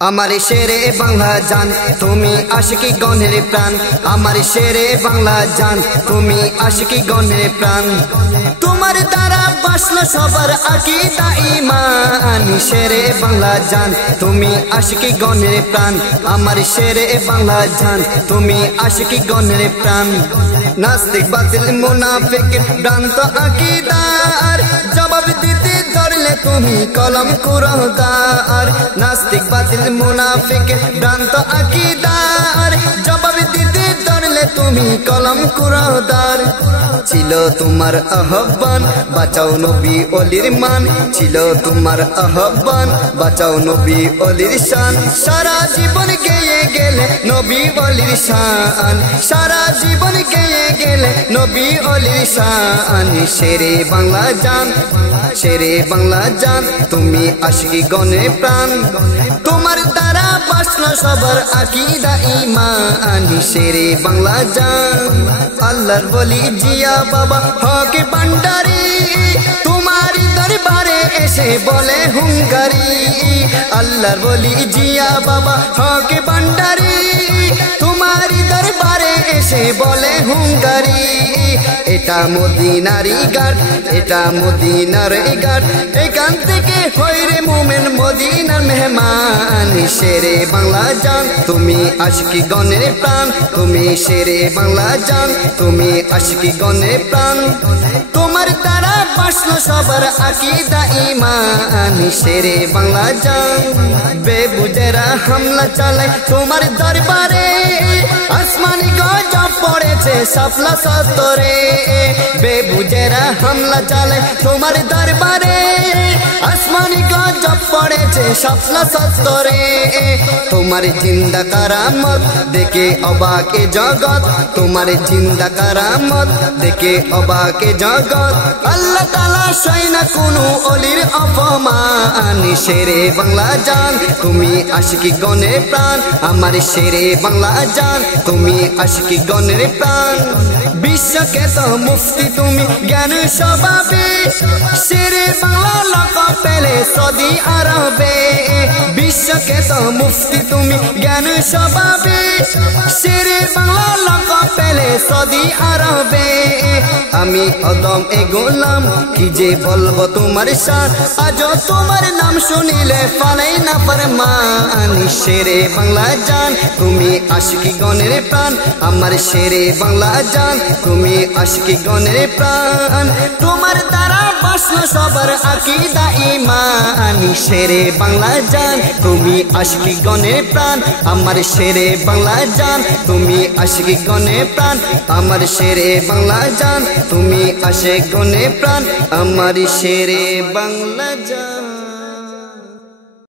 আমার শেরে বাংলা জান তুমি আশিকি গণের প্রাণ। আমার শেরে বাংলা জান তুমি আশিকি গণের প্রাণ। তোমার দ্বারা বাসলো সবার আকীদা ঈমান। শেরে বাংলা জান তুমি আশিকি গণের প্রাণ। আমার শেরে বাংলা জান তুমি আশিকি গণের প্রাণ। নাস্তিক বাতিল মুনাফিক ভ্রান্ত আকীদার জবাব দিতে ধরলে তুমি কলম কুরদার। নাস্তিক বাতিল মুনাফিক ভ্রান্ত আকীদার জবাব দিতে ধরলে তুমি কলম কুরদার। ছিল তোমার আহ্বান বাঁচাও নবী ওলির মান। ছিল তোমার আহ্বান বাঁচাও নবী ওলির শান। সারা জীবন গেয়ে গেলে নবী ওলির শান। সারা জীবন গেয়ে গেলে নবী ওলির শান। শেরে বাংলা জান শেরে বাংলা জান তুমি আশিকি গণে প্রাণ। তোমার দ্বারা বাসলো সবার আকীদা ঈমান। শেরে বাংলা জান আল্লাহর ওলি জিয়া বাবা হক ভান্ডারী তোমার দরবারে এসে বলে হুঙ্কারি। আল্লাহর ওলি জিয়া বাবা হক ভান্ডারী তোমার দরবারে এসে বলে হুঙ্কারি। এটা মদিনারি ঘাট এটা মদিনার ঘাট এখান থেকে হইরে মুমিন মদিনার মেহমান। শেরে বাংলা জান তুমি আশিকি গণের প্রাণ। তুমি শেরে বাংলা জান তুমি আশিকি গণের প্রাণ। তোমার দ্বারা বাসলো সবার আকীদা ঈমান। শেরে বাংলা জান বেবুজেরা হামলা চালায় তোমার দরবারে। আসমানি গজব পড়েছে শাপলা চত্বরে। বেবুজেরা হামলা চালায় তোমার দরবারে। আসমানি গজব পড়েছে শাপলা চত্বরে। তোমার জিন্দা কারামত দেখে অবাক এ জগৎ। তোমার জিন্দা কারামত দেখে অবাক এ জগৎ। আল্লাহ তাআলা সয় না কোনো ওলির অপমান। শেরে বাংলা জান তুমি আশিকি গণের প্রাণ। আমার শেরে বাংলা জান তুমি আশিকি গণের প্রাণ। বিশ্বকে তো মুফতি তুমি জ্ঞান স্বভাবে। শেরে বাংলা লকব পেলে সৌদি আরবে। বিশ্বকে তো মুফতি তুমি জ্ঞান স্বভাবে। শেরে বাংলা লকব পেলে সৌদি আরবে। আমি অদম এ গোলাম কি যে বলবো তোমার শান। আজও তোমার নাম শুনিলে ফালাই না ফরমান। শেরে বাংলা জান তুমি আশিকি গণের প্রাণ। আমার শেরে বাংলা জান তুমি আশিকি গণের প্রাণ। তোমার দ্বারা বাসলো সবার আকীদা ঈমান। শেরে বাংলা জান তুমি আশিকি গণের প্রাণ। আমার শেরে বাংলা জান তুমি আশিকি গণের প্রাণ। আমার শেরে বাংলা জান তুমি আশিকি গণের প্রাণ। আমার শেরে বাংলা জান।